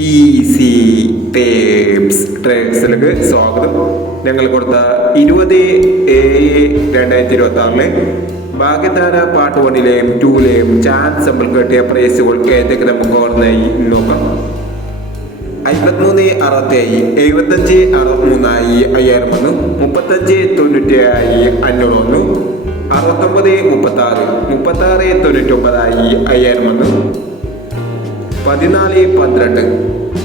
Easy ട്രേഡ്സിലേക്ക് സ്വാഗതം. ഞങ്ങൾ കൊടുത്ത 20/7/2026 ഭാഗ്യധാര പാർട്ട് 1-ലെയും 2-ലെയും ചാൻസ് നമ്മൾ കിട്ടിയ പ്രൈസുകൾ ഏതൊക്കെ നമുക്ക് ഓർമ്മയായി നോക്കാം. 53.67 75.63 5000 35.97 500 69.36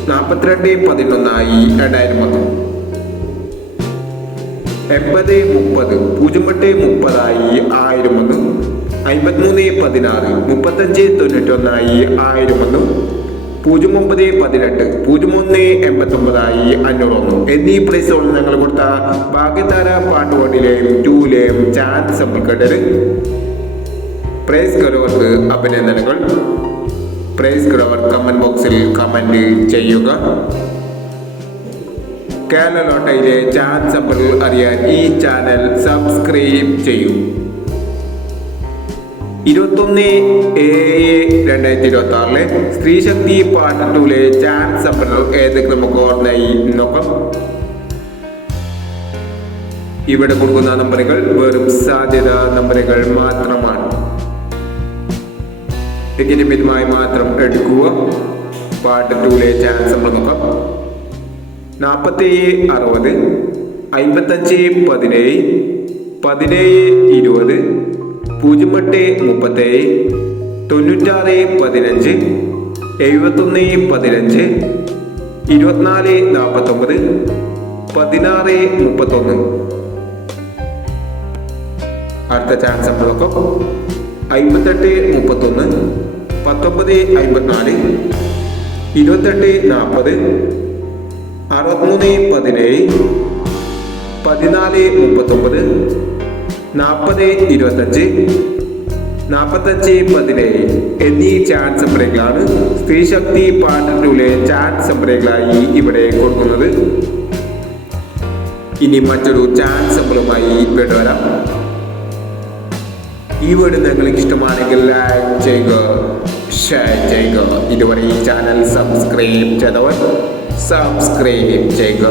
36.99 5000 14.12 42.11 2000 80.30 08.30 1000 53.16 35.91 1000 09.18 03.89 500 എന്നീ പ്രൈസുകൾ ഞങ്ങൾ കൊടുത്ത ഭാഗ്യധാര പാർട്ട് 1-ലെയും 2-ലെയും ചാൻസ് നമ്മൾക്കിടയിൽ പ്രൈസ് കരുവർക്ക് അഭിനന്ദനങ്ങൾ. പ്രൈസ് കരുവർ കമന്റ് ബോക്സിൽ കമന്റ് ചെയ്യുക. കേരള ലോട്ടറിയിലെ ചാൻസ് നമ്പറുകൾ അറിയാൻ ഈ ചാനൽ സബ്സ്ക്രൈബ് ചെയ്യൂ. 21/7/2026 സ്ത്രീശക്തി പാർട്ട് 2-ലെ ചാൻസ് നമ്പറുകൾ ഏതൊക്കെ നമുക്ക് ഓർമ്മയായി നോക്കാം. ഇവിടെ കൊടുക്കുന്ന നമ്പറുകൾ വെറും സാധ്യത നമ്പറുകൾ മാത്രമാണ്. ടിക്കറ്റ് മിതമായി മാത്രം എടുക്കുക. പാർട്ട് 2-ലെ ചാൻസ് നമ്പർ നോക്കാം. 47.60 55.17 17.20 08.37 96.15 71.15 24.49 16.31. അടുത്ത ചാൻസ് നമ്മൾ നോക്കാം. 58.31 19.54 28.40 63.17 14.39 40.25 45.17 എന്നീ ചാൻസ് നമ്പറുകളാണ് സ്ത്രീശക്തി പാർട്ട് 2-ലെ ചാൻസ് നമ്പറുകളായി ഇവിടെ കൊടുക്കുന്നത്. ഇനി മറ്റൊരു ചാൻസ് നമ്പറുമായി വീണ്ടും വരാം. ഈ വീഡിയോ നിങ്ങൾക്ക് ഇഷ്ടമാണെങ്കിൽ ലൈക്ക് ചെയ്യുക, ഷെയർ ചെയ്യുക. ഇതുവരെ ഈ ചാനൽ സബ്സ്ക്രൈബ് ചെയ്തവർ സബ്സ്ക്രൈബ് ചെയ്യുക.